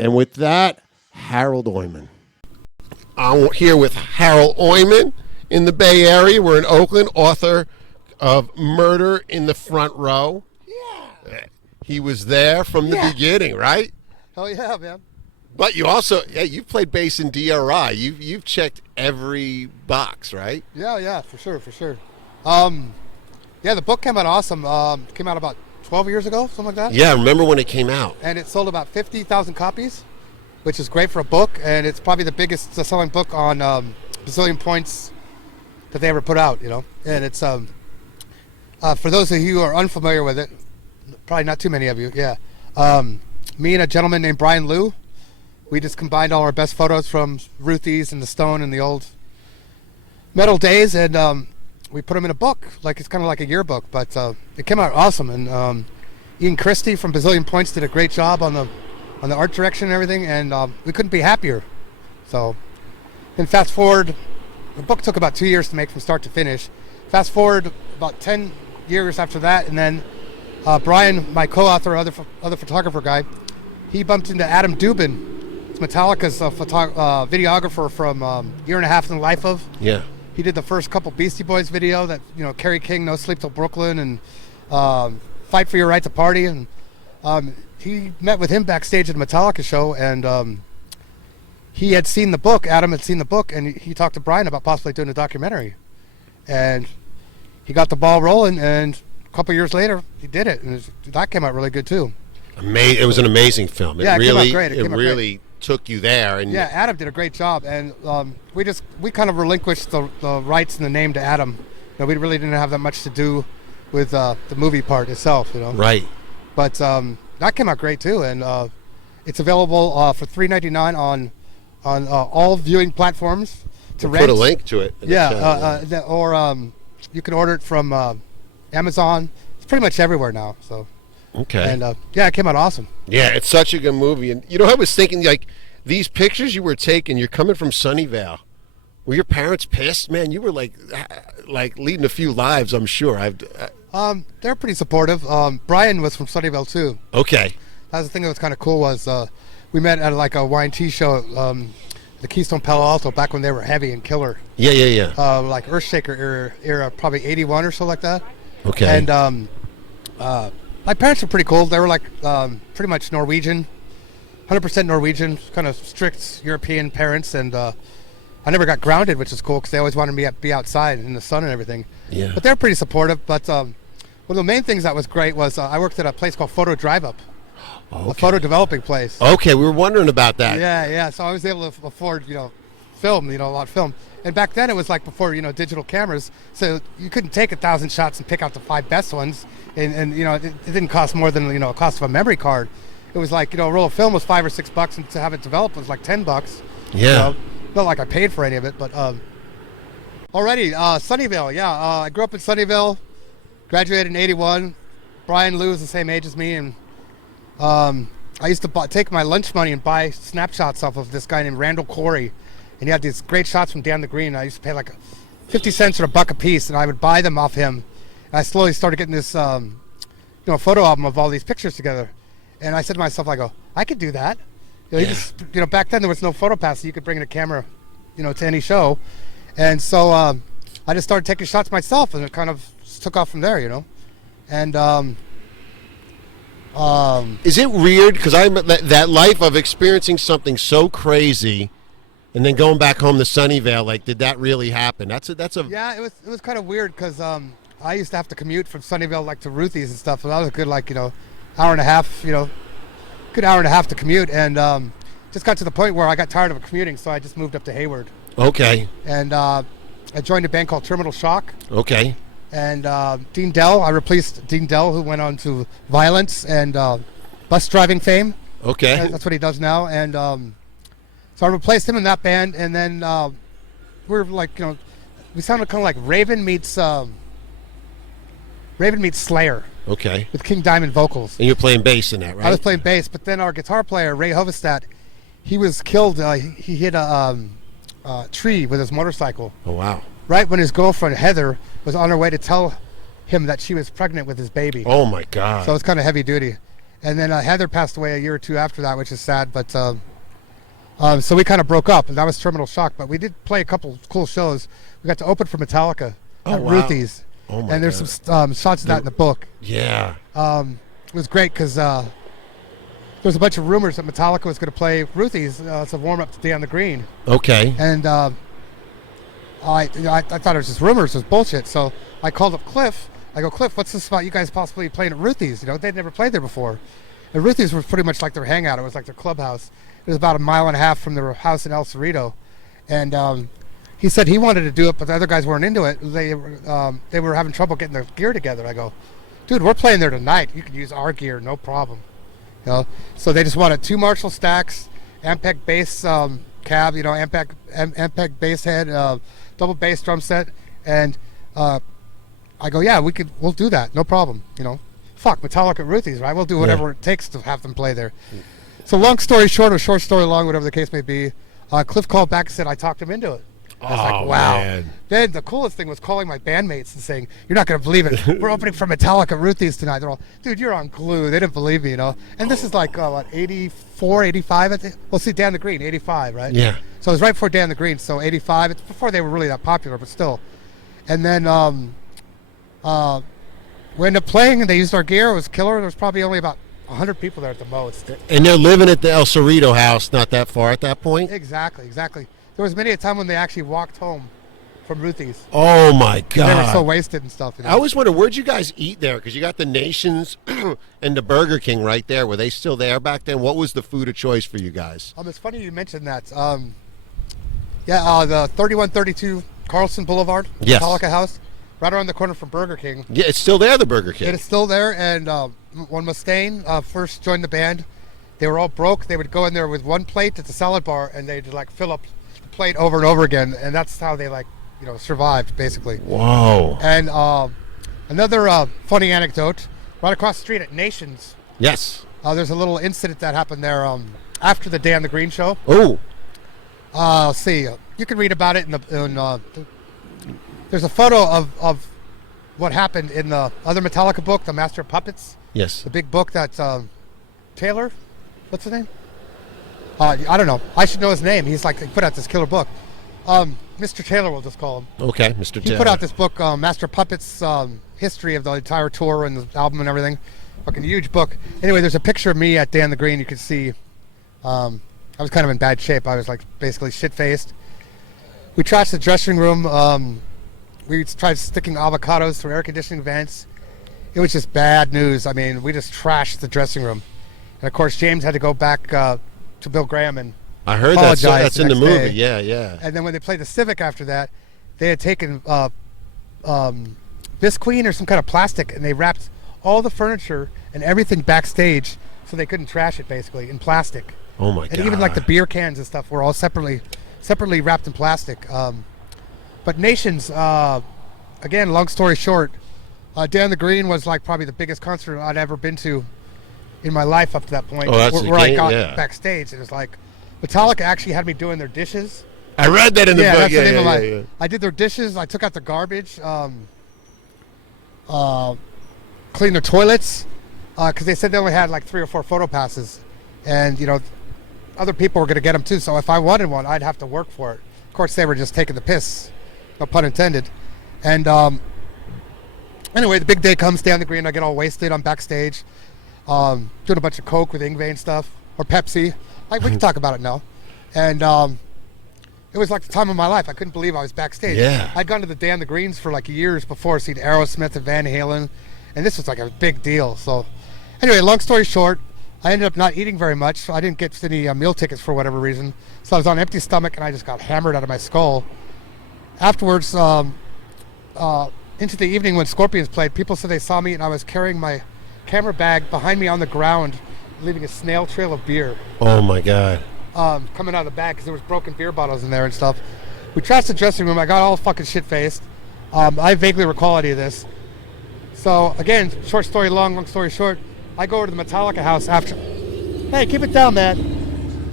And with that, Harold Oimoen. I'm here with Harald Oimoen in the Bay Area. We're in Oakland, author of Murder in the Front Row. Yeah. He was there from the beginning, right? Hell yeah, man. But you also, you've played bass in DRI. You've checked every box, right? Yeah, for sure. The book came out awesome. Came out about 12 years ago, something like that. Yeah, I remember when it came out. And it sold about 50,000 copies, which is great for a book. And it's probably the biggest selling book on bazillion points that they ever put out, you know. And it's, for those of you who are unfamiliar with it, probably not too many of you, me and a gentleman named Brian Liu, we just combined all our best photos from Ruthie's and the Stone and the old metal days, and we put them in a book. Like, it's kind of like a yearbook, but it came out awesome. And Ian Christie from Bazillion Points did a great job on the art direction and everything, and we couldn't be happier. So, then fast forward, the book took about 2 years to make from start to finish. Fast forward about 10 years after that, and then Brian, my co-author, other photographer guy, he bumped into Adam Dubin. It's Metallica's videographer from Year and a Half in the Life of. Yeah. He did the first couple Beastie Boys video that, you know, Kerry King, No Sleep Till Brooklyn, and Fight for Your Right to Party. And he met with him backstage at a Metallica show, and he had seen the book. Adam had seen the book, and he talked to Brian about possibly doing a documentary. And he got the ball rolling, and a couple years later, he did it, and that came out really good too. It was an amazing film. It came out great. It really took you there. And yeah, Adam did a great job, and we kind of relinquished the rights and the name to Adam. You know, we really didn't have that much to do with the movie part itself, you know. Right. But that came out great too, and it's available for $3.99 on all viewing platforms to rent. Put a link to it. Or you can order it from Amazon. It's pretty much everywhere now. So. Okay. And it came out awesome. Yeah, it's such a good movie. And you know, I was thinking, like, these pictures you were taking, you're coming from Sunnyvale. Were your parents pissed, man? You were like leading a few lives, I'm sure. They're pretty supportive. Brian was from Sunnyvale too. Okay. That's the thing that was kind of cool was we met at like a Y&T show, the Keystone Palo Alto, back when they were heavy and killer. Yeah. Like Earthshaker era, probably 81 or so like that. Okay. And my parents were pretty cool. They were like pretty much Norwegian, 100% Norwegian, kind of strict European parents. And I never got grounded, which is cool because they always wanted me to be outside in the sun and everything. Yeah. But they're pretty supportive. But one of the main things that was great was I worked at a place called Photo Drive Up, a photo developing place. Okay, we were wondering about that. Yeah. So I was able to afford, film, a lot of film. And back then it was like before, digital cameras. So you couldn't take 1,000 shots and pick out the 5 best ones. And it didn't cost more than, the cost of a memory card. It was like, a roll of film was $5 or $6, and to have it developed was like $10. Yeah. Not like I paid for any of it, but already, Sunnyvale, I grew up in Sunnyvale, graduated in 81. Brian Liu is the same age as me, and I used to take my lunch money and buy snapshots off of this guy named Randall Corey. And he had these great shots from down the green. I used to pay like 50 cents or $1 a piece, and I would buy them off him. And I slowly started getting this, photo album of all these pictures together. And I said to myself, I could do that. Back then there was no PhotoPass, so you could bring in a camera, to any show. And so I just started taking shots myself, and it kind of took off from there, And is it weird? Because that life of experiencing something so crazy. And then going back home to Sunnyvale, like, did that really happen? That's a. Yeah, it was kind of weird because I used to have to commute from Sunnyvale like to Ruthie's and stuff, and that was a good hour and a half, good hour and a half to commute, and just got to the point where I got tired of commuting, so I just moved up to Hayward. Okay. And I joined a band called Terminal Shock. Okay. And Dean Dell, I replaced Dean Dell, who went on to Violence and bus driving fame. Okay. That's what he does now, and. So I replaced him in that band, and then we're like, we sounded kind of like Raven meets Slayer. Okay. With King Diamond vocals. And you're playing bass in that, right? I was playing bass, but then our guitar player, Ray Hovestad, he was killed. He hit a tree with his motorcycle. Oh, wow. Right when his girlfriend, Heather, was on her way to tell him that she was pregnant with his baby. Oh, my God. So it's kind of heavy duty. And then Heather passed away a year or two after that, which is sad. But so we kind of broke up, and that was terminal shock. But we did play a couple cool shows. We got to open for Metallica at wow. Ruthie's. Oh my and there's God. some shots of that in the book. Yeah. It was great because there was a bunch of rumors that Metallica was going to play Ruthie's as a warm-up to Day on the Green. Okay. And I thought it was just rumors, it was bullshit. So I called up Cliff. I go, Cliff, what's this about you guys possibly playing at Ruthie's? You know, they'd never played there before. And Ruthie's was pretty much like their hangout. It was like their clubhouse. It was about 1.5 miles from their house in El Cerrito. And he said he wanted to do it, but the other guys weren't into it. They were having trouble getting their gear together. I go, dude, we're playing there tonight. You can use our gear, no problem. You know, so they just wanted 2 Marshall stacks, Ampeg bass cab, you know, Ampeg bass head, double bass drum set, and I go, yeah, we'll do that, no problem. You know, fuck Metallica at Ruthie's, right? We'll do whatever it takes to have them play there. So long story short, or short story long, whatever the case may be, Cliff called back and said I talked him into it. I was like, wow. Man. Then the coolest thing was calling my bandmates and saying, you're not going to believe it. We're opening for Metallica Ruthie's tonight. They're all, dude, you're on glue. They didn't believe me, you know. And this is like, what, 84, 85, I think? Well, see, Dan the Green, 85, right? Yeah. So it was right before Dan the Green, so 85. It's before they were really that popular, but still. And then we ended up playing, and they used our gear. It was killer. There was probably only about 100 people there at the most. And they're living at the El Cerrito house, not that far at that point? Exactly. There was many a time when they actually walked home from Ruthie's. Oh, my God. They were so wasted and stuff. You know? I always wonder, where'd you guys eat there? Because you got the Nations and the Burger King right there. Were they still there back then? What was the food of choice for you guys? It's funny you mentioned that. The 3132 Carlson Boulevard, Yes. Metallica House, right around the corner from Burger King. Yeah, it's still there, the Burger King. It is still there, and when Mustaine first joined the band, they were all broke. They would go in there with one plate at the salad bar, and they'd like fill up the plate over and over again, and that's how they survived, basically. Whoa. And another funny anecdote, right across the street at Nations, Yes. there's a little incident that happened there after the Day on the Green show. Oh. Let's see. You can read about it there's a photo of what happened in the other Metallica book, The Master of Puppets. Yes. The big book that Taylor, what's his name? I don't know. I should know his name. He put out this killer book. Mr. Taylor, we'll just call him. Okay, Mr. Taylor. He put out this book, Master of Puppets, history of the entire tour and the album and everything. Fucking huge book. Anyway, there's a picture of me at Dan the Green. You can see I was kind of in bad shape. I was basically shit-faced. We trashed the dressing room. We tried sticking avocados through air conditioning vents. It was just bad news. I mean, we just trashed the dressing room. And of course, James had to go back to Bill Graham and I heard apologize that's in the next movie. day. Yeah. And then when they played the Civic after that, they had taken Visqueen or some kind of plastic, and they wrapped all the furniture and everything backstage so they couldn't trash it, basically, in plastic. Oh my God. And even the beer cans and stuff were all separately wrapped in plastic. But Nations, again, long story short, Dan the Green was probably the biggest concert I'd ever been to in my life up to that point. Oh, that's where I got yeah. backstage. It was Metallica actually had me doing their dishes. I read that in the book. That's the name of yeah. I did their dishes. I took out the garbage, cleaned their toilets, because they said they only had 3 or 4 photo passes, and other people were going to get them too. So if I wanted one, I'd have to work for it. Of course, they were just taking the piss, no pun intended. And anyway, the big day comes, down the Green. I get all wasted. I'm backstage, doing a bunch of Coke with Ingve and stuff, or Pepsi. We can talk about it now. And it was the time of my life. I couldn't believe I was backstage. Yeah. I'd gone to the Dan the Greens for years before, seen Aerosmith and Van Halen, and this was a big deal. So anyway, long story short, I ended up not eating very much. So I didn't get any meal tickets for whatever reason. So I was on an empty stomach, and I just got hammered out of my skull. Afterwards, into the evening when Scorpions played, people said they saw me, and I was carrying my camera bag behind me on the ground, leaving a snail trail of beer. Oh my God. Coming out of the bag because there was broken beer bottles in there and stuff. We trashed the dressing room. I got all fucking shit-faced. I vaguely recall any of this. So again, short story long story short, I go over to the Metallica house after. Hey, keep it down, man.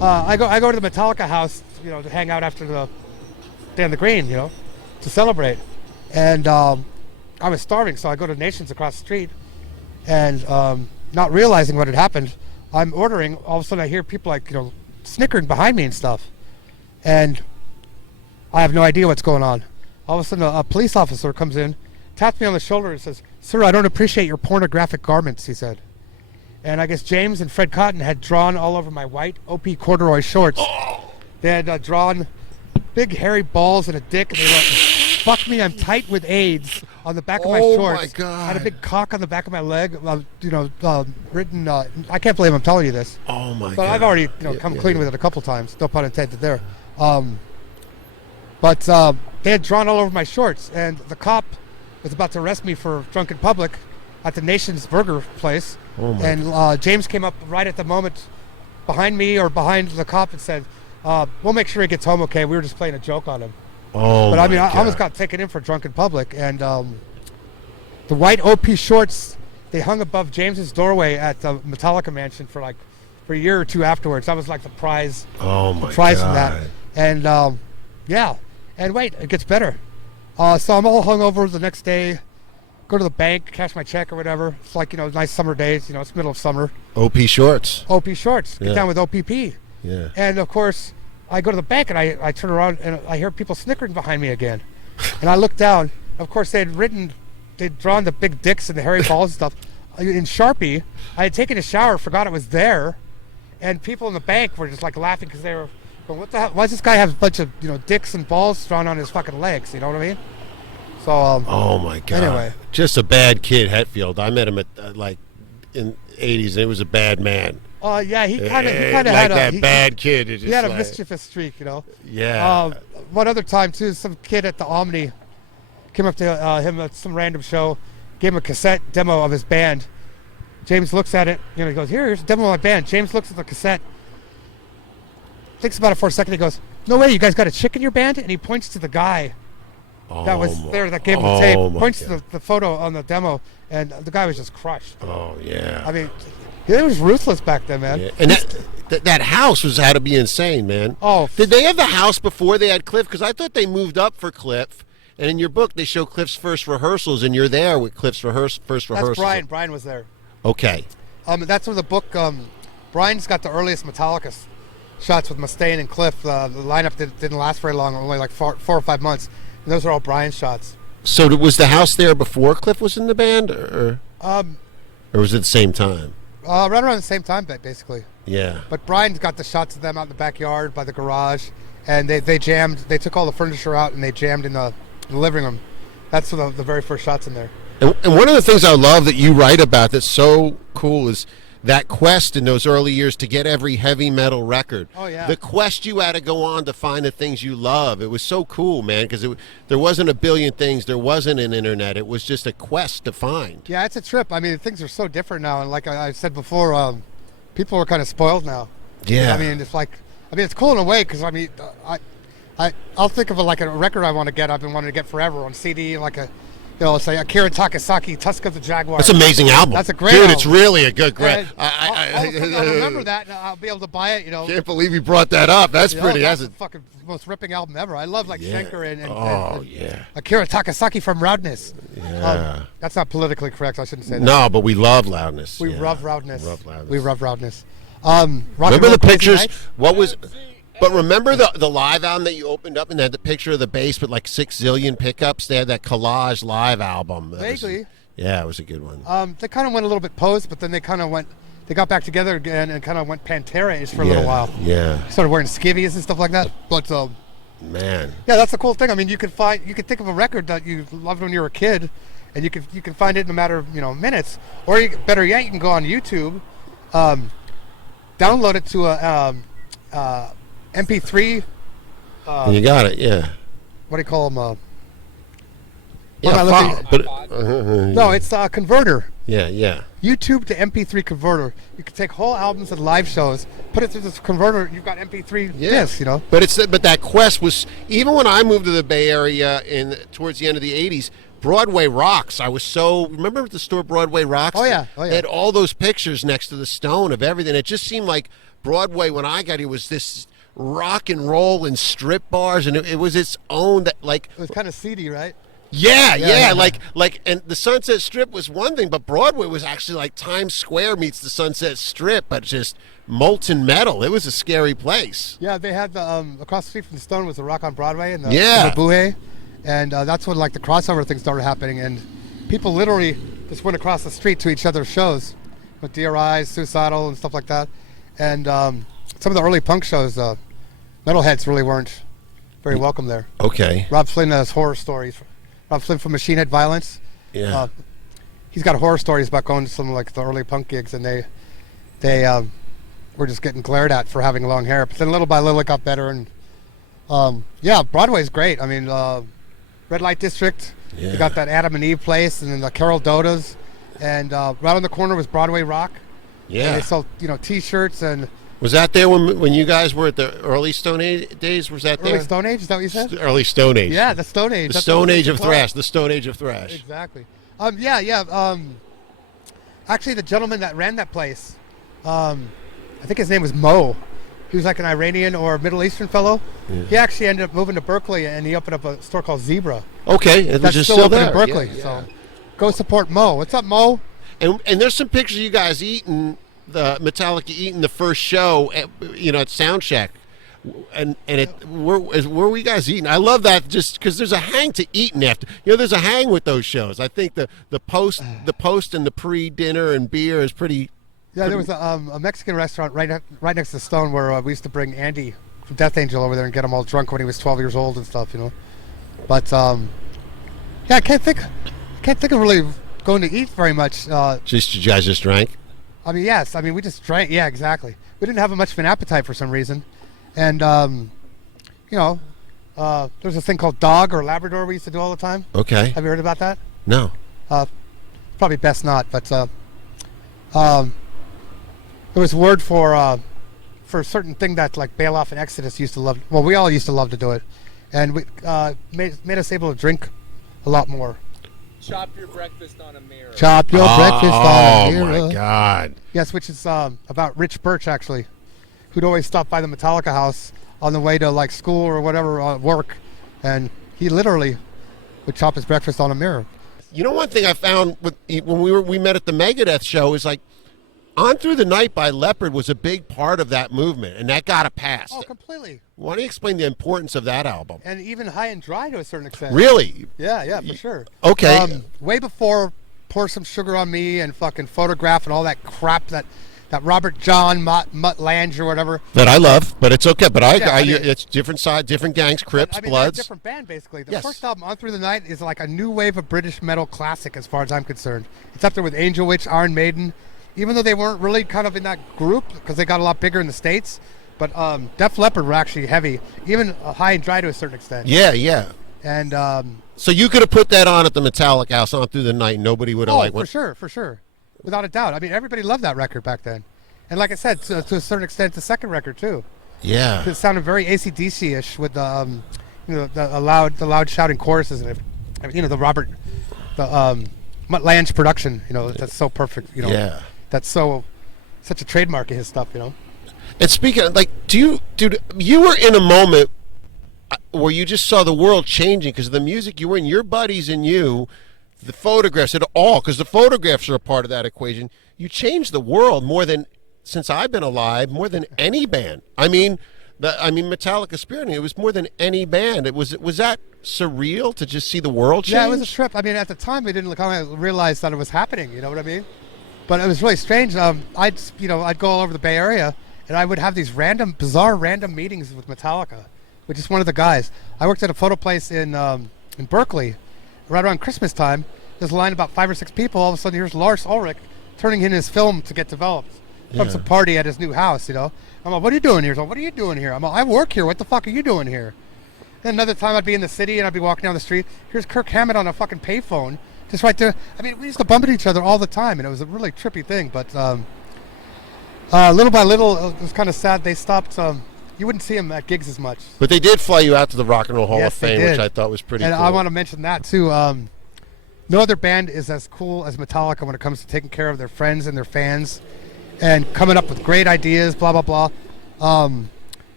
I go to the Metallica house, to hang out after the Day on the Green, to celebrate. And I was starving, so I go to Nations across the street, and not realizing what had happened, I'm ordering. All of a sudden, I hear people like snickering behind me and stuff, and I have no idea what's going on. All of a sudden, a police officer comes in, taps me on the shoulder, and says, "Sir, I don't appreciate your pornographic garments," he said. And I guess James and Fred Cotton had drawn all over my white OP corduroy shorts. They had drawn big hairy balls and a dick, and they wrote, "Fuck me, I'm tight with AIDS" on the back of my shorts. Oh my God! I had a big cock on the back of my leg, written. I can't believe I'm telling you this. Oh my God! But I've already come clean with it a couple times. No pun intended there. But they had drawn all over my shorts, and the cop was about to arrest me for drunken public at the Nation's Burger place. Oh my And James came up right at the moment behind me or behind the cop and said, "We'll make sure he gets home okay. We were just playing a joke on him." Oh, but I mean, my I almost God. got taken in for drunken public, and the white OP shorts, they hung above James's doorway at the Metallica mansion for a year or two afterwards. That was like the prize. Oh my Prize God! from that, and yeah, and wait, it gets better. So I'm all hungover the next day. Go to the bank, cash my check or whatever. It's like nice summer days. It's middle of summer. OP shorts. OP shorts. Get Yeah. down with OPP. Yeah. And of course, I go to the bank and I turn around and I hear people snickering behind me again. And I look down. Of course, they'd drawn the big dicks and the hairy balls and stuff in Sharpie. I had taken a shower, forgot it was there, and people in the bank were just like laughing because they were, "Well, what the hell? Why does this guy have a bunch of dicks and balls drawn on his fucking legs?" You know what I mean? So Oh my God! Anyway. Just a bad kid, Hetfield. I met him at in '80s, and he was a bad man. yeah, he kind of like had that bad kid. It's he had a just mischievous streak, Yeah. One other time too, some kid at the Omni came up to him at some random show, gave him a cassette demo of his band. James looks at it, he goes, "Here's a demo of my band." James looks at the cassette, thinks about it for a second. He goes, "No way, you guys got a chick in your band?" And he points to the guy that was there that gave him the tape. Points to the photo on the demo, and the guy was just crushed. Oh yeah. I mean, it was ruthless back then, man. Yeah. And that house had to be insane, man. Oh. Did they have the house before they had Cliff? Because I thought they moved up for Cliff. And in your book, they show Cliff's first rehearsals, and you're there with Cliff's first rehearsals. That's Brian. Brian was there. Okay. That's where the book. Brian's got the earliest Metallica shots with Mustaine and Cliff. The lineup didn't last very long, only like 4 or 5 months. And those are all Brian's shots. So was the house there before Cliff was in the band, or was it the same time? Right around the same time, basically. Yeah. But Brian's got the shots of them out in the backyard by the garage, and they jammed. They took all the furniture out and they jammed in the living room. That's the very first shots in there. And one of the things I love that you write about that's so cool is that quest in those early years to get every heavy metal record. Oh, yeah. The quest you had to go on to find the things you love. It was so cool, man, because there wasn't a billion things. There wasn't an internet. It was just a quest to find. Yeah, it's a trip. I mean, things are so different now, and like I said before, people are kind of spoiled now. Yeah. I mean, it's cool in a way because I'll think of it like a record I want to get. I've been wanting to get forever on CD, like say Akira Takasaki, Tusk of the Jaguar. That's an amazing album. That's a great Dude, album. it's really a good great. I'll remember that, and I'll be able to buy it. Can't believe you brought that up. That's pretty. That's That's the fucking most ripping album ever. I love Yeah. Schenker and yeah. Akira Takasaki from Roudness. Yeah. That's not politically correct. I shouldn't say that. No, but we love loudness. We Yeah. love Roudness. Love loudness. We love Roudness. Rock and Remember Roll the Crazy pictures? Nights? What was? But remember the live album that you opened up and had the picture of the bass with like 6 zillion pickups? They had that collage live album. Vaguely. Yeah, it was a good one. They kind of went a little bit posed, but then they kind of went. They got back together again and kind of went Pantera-ish for a little while. Yeah. Started wearing skivvies and stuff like that. But Man. yeah, that's the cool thing. I mean, you can think of a record that you loved when you were a kid, and you can find it in a matter of minutes. Or better yet, you can go on YouTube, download it to a MP3. And you got it, yeah. What do you call them? Yeah, No, it's a converter. yeah. YouTube to MP3 converter. You can take whole albums and live shows, put it through this converter. You've got MP3 discs, But that quest was, even when I moved to the Bay Area towards the end of the 80s, Broadway Rocks. Remember the store Broadway Rocks? Oh yeah. They had all those pictures next to the stone of everything. It just seemed like Broadway when I got here was this rock and roll and strip bars, and it was its own It was kind of seedy, right? Yeah. yeah. And the Sunset Strip was one thing, but Broadway was actually like Times Square meets the Sunset Strip, but just molten metal. It was a scary place. Yeah, they had the across the street from the Stone was the Rock on Broadway and the Buhe, and that's when like the crossover things started happening, and people literally just went across the street to each other's shows with DRIs, Suicidal, and stuff like that. And some of the early punk shows, metalheads really weren't very welcome there. Okay. Rob Flynn has horror stories. Rob Flynn from Machine Head Violence. Yeah. He's got horror stories about going to some like the early punk gigs, and they were just getting glared at for having long hair. But then little by little it got better, and yeah, Broadway's great. I mean, Red Light District. Yeah. You got that Adam and Eve place, and then the Carol Dodas, and right on the corner was Broadway Rock. Yeah. And they sold T-shirts and. Was that there when you guys were at the early Stone Age days? Was that there? Early Stone Age, is that what you said? Early Stone Age. Yeah, the Stone Age. The That's Stone what Age of it's called. thrash. The Stone Age of thrash. Exactly. Actually, the gentleman that ran that place, I think his name was Mo. He was like an Iranian or Middle Eastern fellow. Yeah. He actually ended up moving to Berkeley, and he opened up a store called Zebra. Okay, it was That's just still still open there. in Berkeley. Yeah. So, go support Mo. What's up, Mo? And there's some pictures of you guys eating the Metallica eating the first show, at Soundcheck, and where were you guys eating? I love that just because there's a hang to eating after. There's a hang with those shows. I think the post and the pre-dinner and beer is pretty. Yeah, there was a Mexican restaurant right next to the Stone where we used to bring Andy from Death Angel over there and get him all drunk when he was 12 years old and stuff, But yeah, I can't think of really going to eat very much. Just you guys just drank. I mean, yes. I mean, we just drank. Yeah, exactly. We didn't have much of an appetite for some reason, and there's a thing called dog or Labrador we used to do all the time. Okay. Have you heard about that? No. Probably best not. But there was a word for a certain thing that like Bailoff and Exodus used to love. Well, we all used to love to do it, and we made us able to drink a lot more. Chop your breakfast on a mirror. Chop your breakfast on a mirror. Oh my God! Yes, which is about Rich Birch actually, who'd always stop by the Metallica house on the way to like school or whatever work, and he literally would chop his breakfast on a mirror. One thing I found when we met at the Megadeth show is like, On Through the Night by Leopard was a big part of that movement, and that got a pass. Oh, completely. Why don't you explain the importance of that album? And even High and Dry to a certain extent. Really? Yeah, for sure. Okay. Way before Pour Some Sugar on Me and fucking Photograph and all that crap that Robert John Mutt Lange or whatever. That I love, but it's okay. But I mean, it's different side, different gangs, Crips, they're a Bloods. different band basically. The Yes. first album, On Through the Night, is like a new wave of British metal classic as far as I'm concerned. It's up there with Angel Witch, Iron Maiden, even though they weren't really kind of in that group because they got a lot bigger in the States. But Def Leppard were actually heavy, even High and Dry to a certain extent. Yeah. And So you could have put that on at the Metallica house On Through the Night, and nobody would have for sure, without a doubt. I mean, everybody loved that record back then. And like I said, to a certain extent, the second record too. Yeah. It sounded very AC/DC-ish with the the loud shouting choruses and the Mutt Lange production. That's so perfect. Yeah. That's such a trademark of his stuff. And speaking of, dude, you were in a moment where you just saw the world changing because of the music you were in, your buddies and you, the photographs, it all, because the photographs are a part of that equation. You changed the world more than, since I've been alive, more than any band. I mean Metallica Spirit, it was more than any band. Was that surreal to just see the world change? Yeah, it was a trip. I mean, at the time, we didn't kind of realize that it was happening. You know what I mean? But it was really strange. I'd go all over the Bay Area, and I would have these bizarre random meetings with Metallica, with just one of the guys. I worked at a photo place in Berkeley, right around Christmas time. There's a line about 5 or 6 people. All of a sudden, here's Lars Ulrich turning in his film to get developed from some party at his new house. I'm like, what are you doing here? He's like, what are you doing here? I'm like, I work here. What the fuck are you doing here? Then another time, I'd be in the city and I'd be walking down the street. Here's Kirk Hammett on a fucking payphone, just right there. I mean, we used to bump into each other all the time, and it was a really trippy thing. But little by little, it was kind of sad. They stopped. You wouldn't see them at gigs as much. But they did fly you out to the Rock and Roll Hall Yes, of they Fame, did. which I thought was pretty And cool. I want to mention that too. No other band is as cool as Metallica when it comes to taking care of their friends and their fans, and coming up with great ideas. Blah blah blah.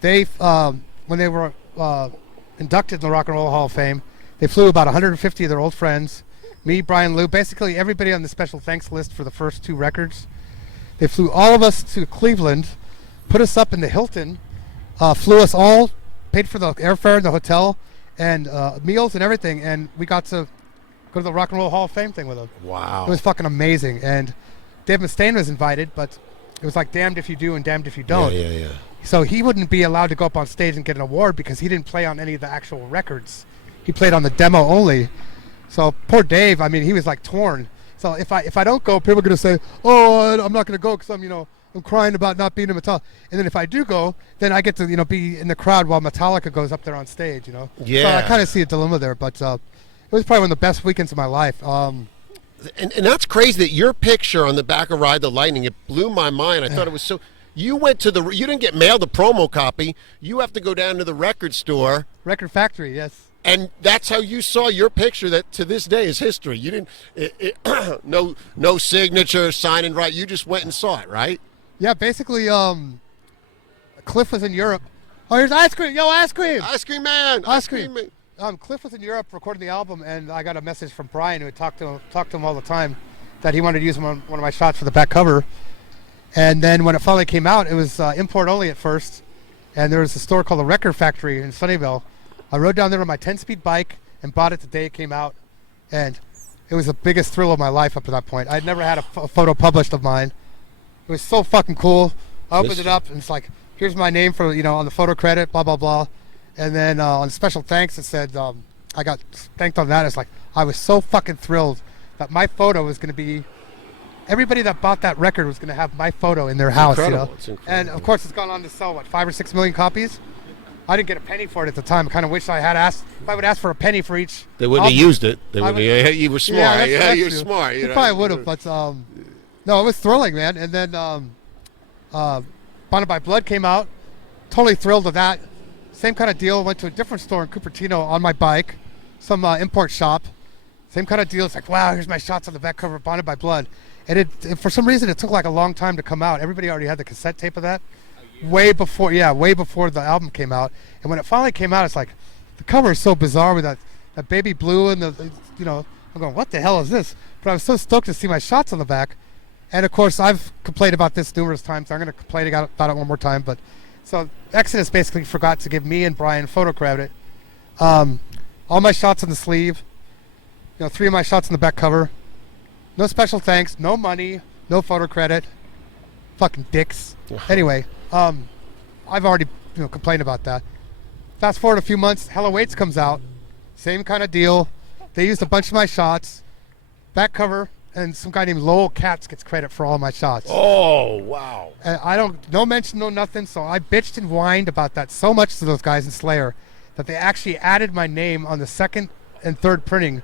When they were inducted in the Rock and Roll Hall of Fame, They flew about 150 of their old friends. Me, Brian, Lou, basically everybody on the special thanks list for the first 2 records. They flew all of us to Cleveland, put us up in the Hilton, flew us all, paid for the airfare and the hotel, and meals and everything, and we got to go to the Rock and Roll Hall of Fame thing with them. Wow. It was fucking amazing, and Dave Mustaine was invited, but it was like damned if you do and damned if you don't. Yeah. So he wouldn't be allowed to go up on stage and get an award because he didn't play on any of the actual records. He played on the demo only. So poor Dave, I mean, he was like torn. So if I don't go, people are going to say, oh, I'm not going to go because I'm crying about not being in Metallica. And then if I do go, then I get to, be in the crowd while Metallica goes up there on stage, Yeah. So I kind of see a dilemma there, but it was probably one of the best weekends of my life. And that's crazy that your picture on the back of Ride the Lightning, it blew my mind. I thought it was so... You went to you didn't get mailed a promo copy. You have to go down to the record store. Record Factory, yes. And that's how you saw your picture that to this day is history. You didn't, no signature, sign and write. You just went and saw it, right? Yeah, basically, Cliff was in Europe. Oh, here's ice cream. Yo, ice cream. Ice cream man. Ice cream. Man. Cliff was in Europe recording the album, and I got a message from Brian, who had talked to him all the time, that he wanted to use one of my shots for the back cover. And then when it finally came out, it was import only at first. And there was a store called the Record Factory in Sunnyvale. I rode down there on my 10-speed bike and bought it the day it came out. And it was the biggest thrill of my life up to that point. I'd never had a photo published of mine. It was so fucking cool. I opened it up, and it's like, here's my name for, on the photo credit, blah, blah, blah. And then on special thanks, it said, I got thanked on that. It's like, I was so fucking thrilled that my photo was going to be, everybody that bought that record was going to have my photo in their house, incredible. It's incredible. And of course, it's gone on to sell, 5 or 6 million copies? I didn't get a penny for it at the time. I kind of wish I had asked. If I would ask for a penny for each, they wouldn't have used it. They would. You were smart. Yeah, you were smart. You probably would have, but no, it was thrilling, man. And then Bonded by Blood came out. Totally thrilled with that. Same kind of deal. Went to a different store in Cupertino on my bike, some import shop. Same kind of deal. It's like, wow, here's my shots on the back cover of Bonded by Blood. And it for some reason, it took like a long time to come out. Everybody already had the cassette tape of that. Way before the album came out. And when it finally came out, it's like, the cover is so bizarre with that baby blue and I'm going, what the hell is this? But I was so stoked to see my shots on the back. And of course, I've complained about this numerous times. So I'm going to complain about it one more time. But so Exodus basically forgot to give me and Brian photo credit. All my shots on the sleeve, 3 of my shots on the back cover. No special thanks, no money, no photo credit. Fucking dicks. Anyway, I've already complained about that. Fast forward a few months, Hello Waits comes out. Same kind of deal. They used a bunch of my shots. Back cover, and some guy named Lowell Katz gets credit for all my shots. Oh, wow. And no mention, no nothing, so I bitched and whined about that so much to those guys in Slayer that they actually added my name on the second and third printing.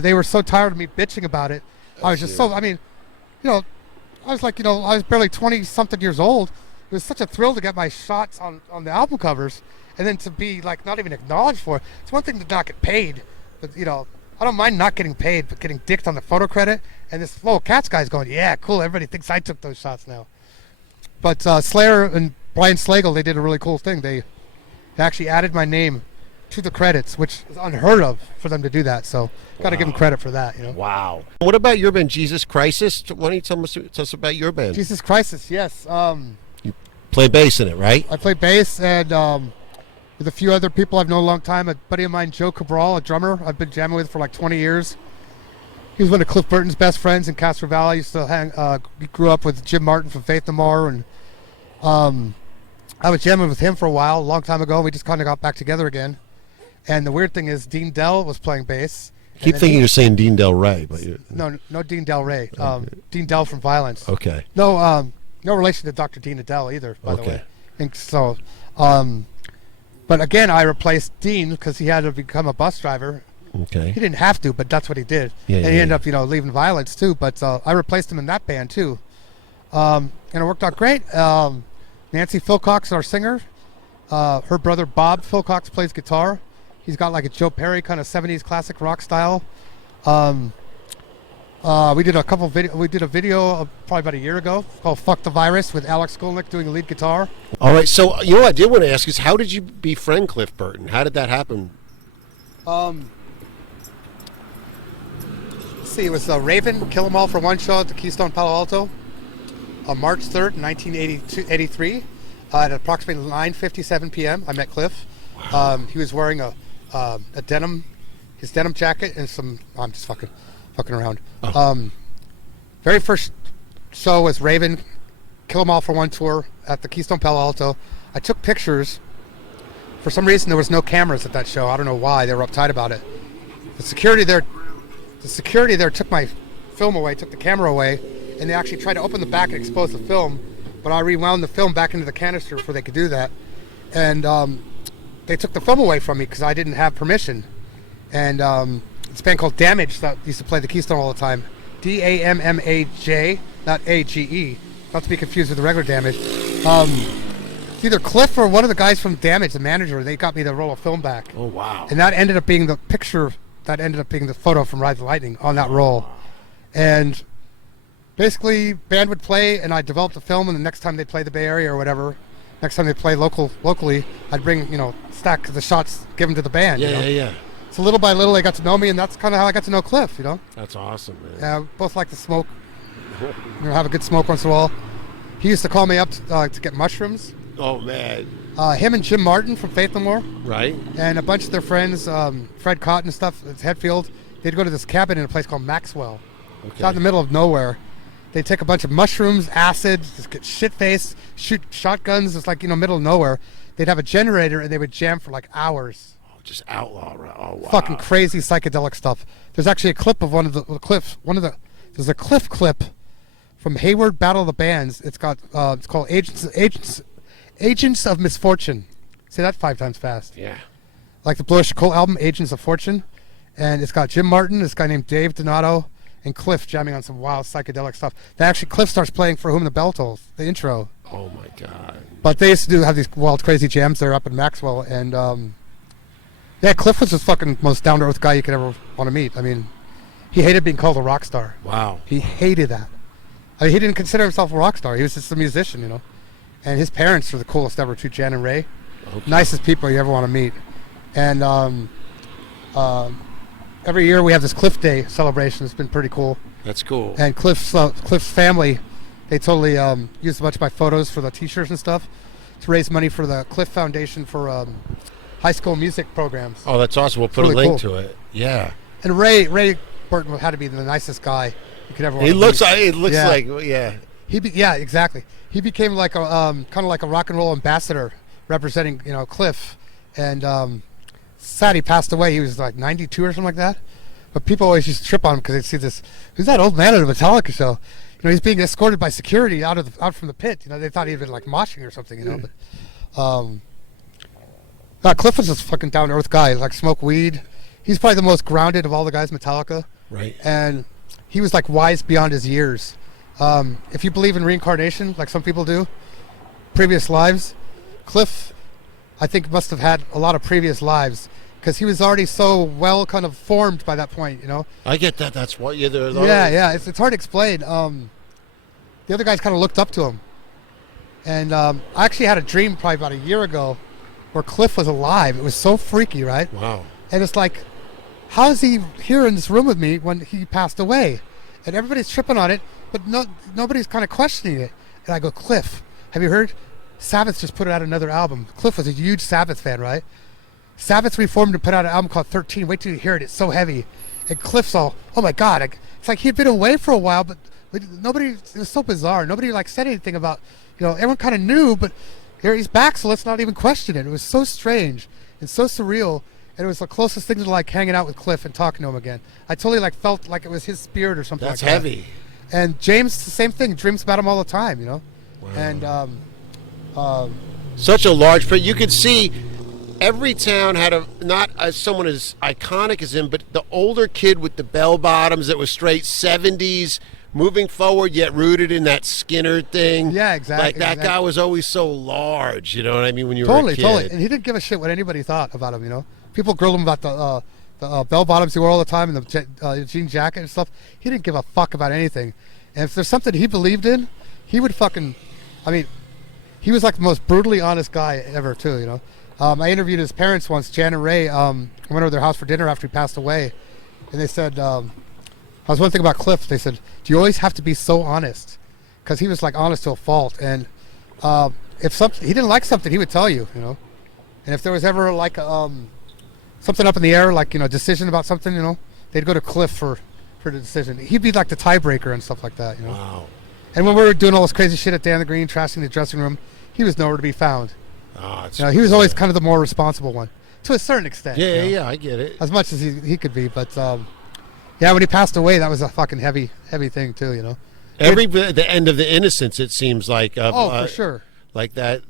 They were so tired of me bitching about it. I was just I was like, I was barely 20-something years old. It was such a thrill to get my shots on the album covers and then to be, like, not even acknowledged for it. It's one thing to not get paid, but, I don't mind not getting paid, but getting dicked on the photo credit. And this Lowell Katz guy's going, yeah, cool, everybody thinks I took those shots now. But Slayer and Brian Slagle, they did a really cool thing. They actually added my name to the credits, which is unheard of for them to do that. So got to give them credit for that, Wow. What about your band, Jesus Crisis? Why don't you tell us about your band? Jesus Crisis, yes. You play bass in it, right? I play bass, and with a few other people I've known a long time. A buddy of mine, Joe Cabral, a drummer I've been jamming with for like 20 years. He was one of Cliff Burton's best friends in Castro Valley. Used to grew up with Jim Martin from Faith No More, and I was jamming with him for a while, a long time ago. We just kind of got back together again. And the weird thing is, Dean Dell was playing bass. Keep thinking you're saying Dean Del Rey, but no Dean Del Rey. Okay. Dean Dell from Violence. Okay. No relation to Dr. Dean Adele either, by the way. And so, but again, I replaced Dean because he had to become a bus driver. Okay. He didn't have to, but that's what he did. Yeah, and he ended up, leaving Violence too. But I replaced him in that band too, and it worked out great. Nancy Philcox, our singer, her brother Bob Philcox plays guitar. He's got like a Joe Perry kind of 70s classic rock style. We did a video probably about a year ago called "Fuck the Virus" with Alex Skolnick doing the lead guitar. All right. So what I did want to ask is, how did you befriend Cliff Burton? How did that happen? See, it was Raven, Kill 'Em All for One show at the Keystone Palo Alto on March 3rd, 1983. At approximately 9:57 p.m., I met Cliff. He was wearing a his denim jacket and some. I'm just fucking around. Very first show was Raven, Kill 'Em All for One tour at the Keystone Palo Alto. I took pictures. For some reason, there was no cameras at that show. I don't know why. They were uptight about it. The security there took my film away, took the camera away, and they actually tried to open the back and expose the film, but I rewound the film back into the canister before they could do that. And they took the film away from me because I didn't have permission. And it's a band called Damage that used to play the Keystone all the time. Dammaj, not A-G-E. Not to be confused with the regular Damage. It's either Cliff or one of the guys from Damage, the manager. They got me to roll a film back. Oh, wow. And that ended up being the picture, that ended up being the photo from Ride the Lightning on that roll. And basically, band would play, and I developed a film, and the next time they play the Bay Area or whatever, next time they play locally, I'd bring, stack the shots, give them to the band. Yeah. So little by little, they got to know me, and that's kind of how I got to know Cliff, That's awesome, man. Yeah, both like to smoke, have a good smoke once in a while. He used to call me up to get mushrooms. Oh, man. Him and Jim Martin from Faith No More. Right. And a bunch of their friends, Fred Cotton and stuff, it's Hetfield, they'd go to this cabin in a place called Maxwell. Okay. It's out in the middle of nowhere. They'd take a bunch of mushrooms, acid, just get shit-faced, shoot shotguns. It's like, middle of nowhere. They'd have a generator, and they would jam for like hours. Oh, just outlaw. Oh, wow. Fucking crazy psychedelic stuff. There's actually a clip of one of the clips. There's a Cliff clip from Hayward Battle of the Bands. It's got, it's called Agents of Misfortune. Say that 5 times fast. Yeah. Like the Blue Cole album, Agents of Fortune. And it's got Jim Martin, this guy named Dave Donato, and Cliff jamming on some wild psychedelic stuff. Cliff starts playing For Whom the Bell Tolls, the intro. Oh, my God. But they used to have these wild, crazy jams there up in Maxwell. And, Cliff was the fucking most down-to-earth guy you could ever want to meet. I mean, he hated being called a rock star. Wow. He hated that. I mean, he didn't consider himself a rock star. He was just a musician, And his parents were the coolest ever, too, Jan and Ray. Okay. Nicest people you ever want to meet. And every year we have this Cliff Day celebration. It's been pretty cool. That's cool. And Cliff's family, they totally used a bunch of my photos for the T-shirts and stuff to raise money for the Cliff Foundation for high school music programs. Oh, that's awesome. We'll put a link to it. Yeah. And Ray Burton had to be the nicest guy you could ever want to meet. He looks like, yeah. Yeah, exactly. He became like a kind of like a rock and roll ambassador representing, Cliff. And sad he passed away. He was like 92 or something like that. But people always used to trip on him because they'd see this. Who's that old man at a Metallica show? He's being escorted by security out from the pit. They thought he'd been like moshing or something. But Cliff was this fucking down to earth guy. Like smoke weed. He's probably the most grounded of all the guys in Metallica. Right. And he was like wise beyond his years. If you believe in reincarnation, like some people do, previous lives, Cliff, I think, must have had a lot of previous lives because he was already so well kind of formed by that point, I get that. That's what you're there. Yeah. It's hard to explain. The other guys kind of looked up to him. And I actually had a dream probably about a year ago where Cliff was alive. It was so freaky, right? Wow. And it's like, how is he here in this room with me when he passed away? And everybody's tripping on it, but nobody's kind of questioning it. And I go, Cliff, have you heard? Sabbath just put out another album. Cliff was a huge Sabbath fan, right? Sabbath reformed and put out an album called 13. Wait till you hear it. It's so heavy. And Cliff's all, oh my God. It's like he'd been away for a while, but nobody, it was so bizarre. Nobody said anything about, everyone kind of knew, but here he's back, so let's not even question it. It was so strange and so surreal. And it was the closest thing to hanging out with Cliff and talking to him again. I totally felt like it was his spirit or something. That's like that. That's heavy. And James, the same thing, dreams about him all the time, Wow. And such a large, but you could see every town had not someone as iconic as him, but the older kid with the bell bottoms that was straight 70s, moving forward yet rooted in that Skinner thing. Yeah, exactly. Like that guy was always so large, you know what I mean, when you were a kid. Totally. And he didn't give a shit what anybody thought about him, People grilled him about the bell bottoms he wore all the time and the jean jacket and stuff. He didn't give a fuck about anything. And if there's something he believed in, he would he was like the most brutally honest guy ever too, I interviewed his parents once, Jan and Ray. I went over to their house for dinner after he passed away. And they said, how was one thing about Cliff. They said, "Do you always have to be so honest?" Because he was like honest to a fault, and if something he didn't like something, he would tell you, you know. And if there was ever like something up in the air, like decision about something, they'd go to Cliff for the decision. He'd be like the tiebreaker and stuff like that, Wow. And when we were doing all this crazy shit at Dan the Green, trashing the dressing room, he was nowhere to be found. Oh, it's, He was always kind of the more responsible one, to a certain extent. Yeah, I get it. As much as he could be, but yeah, when he passed away, that was a fucking heavy thing too, The end of the innocence, it seems like. For sure. Like that,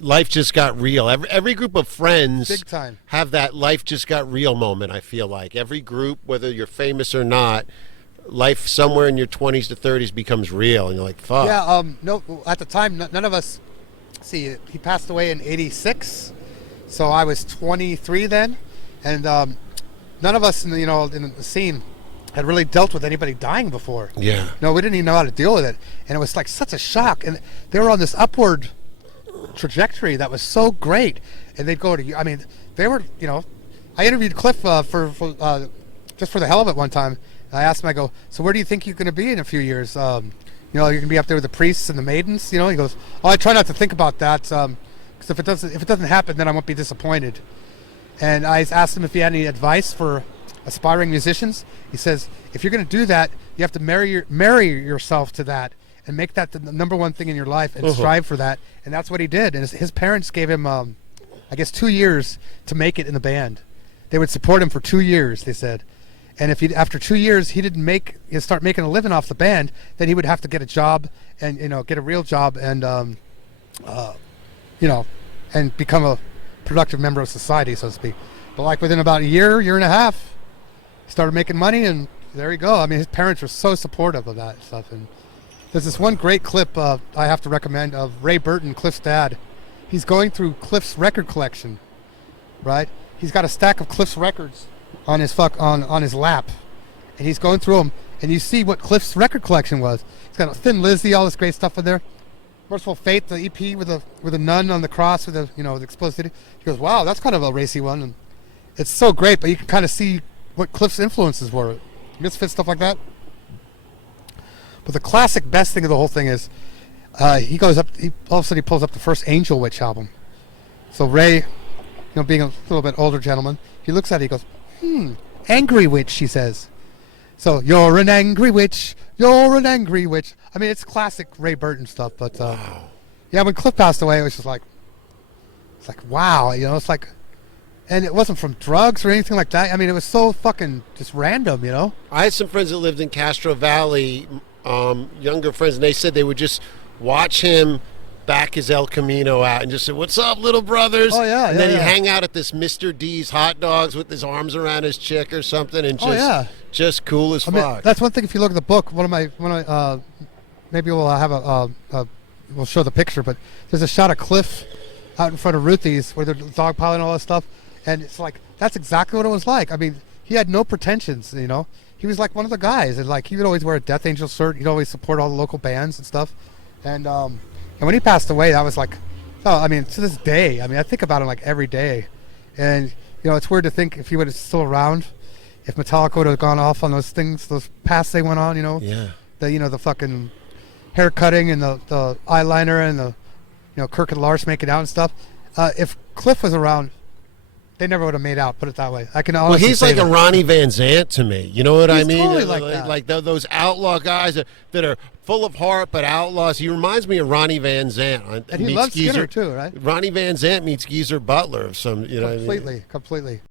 life just got real. Every group of friends Big time. have that life just got real moment, I feel like. Every group, whether you're famous or not, life somewhere in your 20s to 30s becomes real, and you're like, fuck. Yeah, no, at the time, none of us, he passed away in 86, so I was 23 then, and none of us in the scene had really dealt with anybody dying before. Yeah. No, we didn't even know how to deal with it, and it was like such a shock, and they were on this upward trajectory that was so great, and they'd go to, they were, I interviewed Cliff for just for the hell of it one time. I asked him, I go, so where do you think you're going to be in a few years? You're going to be up there with the priests and the maidens, He goes, oh, I try not to think about that, because if it doesn't happen, then I won't be disappointed. And I asked him if he had any advice for aspiring musicians. He says, if you're going to do that, you have to marry yourself to that and make that the number one thing in your life and strive for that. And that's what he did. And his parents gave him, I guess, 2 years to make it in the band. They would support him for 2 years, they said. And if after 2 years he didn't start making a living off the band, then he would have to get a job and get a real job and and become a productive member of society, so to speak. But like within about a year and a half, he started making money, and there you go. His parents were so supportive of that stuff. And there's this one great clip I have to recommend of Ray Burton, Cliff's dad. He's going through Cliff's record collection, right? He's got a stack of Cliff's records on his on his lap, and he's going through them, and you see what Cliff's record collection was. He's got a Thin Lizzy, all this great stuff in there. Merciful Fate, the EP with a nun on the cross with the explosive city. He goes, wow, that's kind of a racy one, and it's so great. But you can kind of see what Cliff's influences were, Misfits, stuff like that. But the classic best thing of the whole thing is he goes up. All of a sudden he pulls up the first Angel Witch album. So Ray, being a little bit older gentleman, he looks at it. He goes, angry witch, she says. So, you're an angry witch, you're an angry witch. It's classic Ray Burton stuff, but yeah, when Cliff passed away, it was just like, wow, it's like, and it wasn't from drugs or anything like that. It was so fucking just random, I had some friends that lived in Castro Valley, younger friends, and they said they would just watch him back his El Camino out and just say, what's up, little brothers? Oh, yeah. And then he'd hang out at this Mr. D's hot dogs with his arms around his chick or something, and just cool as fuck. That's one thing. If you look at the book, maybe we'll have we'll show the picture, but there's a shot of Cliff out in front of Ruthie's where they're dogpiling and all that stuff, and it's like, that's exactly what it was like. He had no pretensions, He was like one of the guys, and like he would always wear a Death Angel shirt. He'd always support all the local bands and stuff, and when he passed away, that was like, to this day, I think about it like every day. And, it's weird to think if he would have still around, if Metallica would have gone off on those things, those paths they went on, Yeah. The fucking hair cutting and the eyeliner and the, Kirk and Lars making out and stuff. If Cliff was around, they never would have made out, put it that way. I can honestly he's say like that. a Ronnie Van Zant to me. You know what I mean? Totally like that. Like those outlaw guys that are full of heart but outlaws. He reminds me of Ronnie Van Zant. And he loves Skinner too, right? Ronnie Van Zant meets Geezer Butler of some, Completely.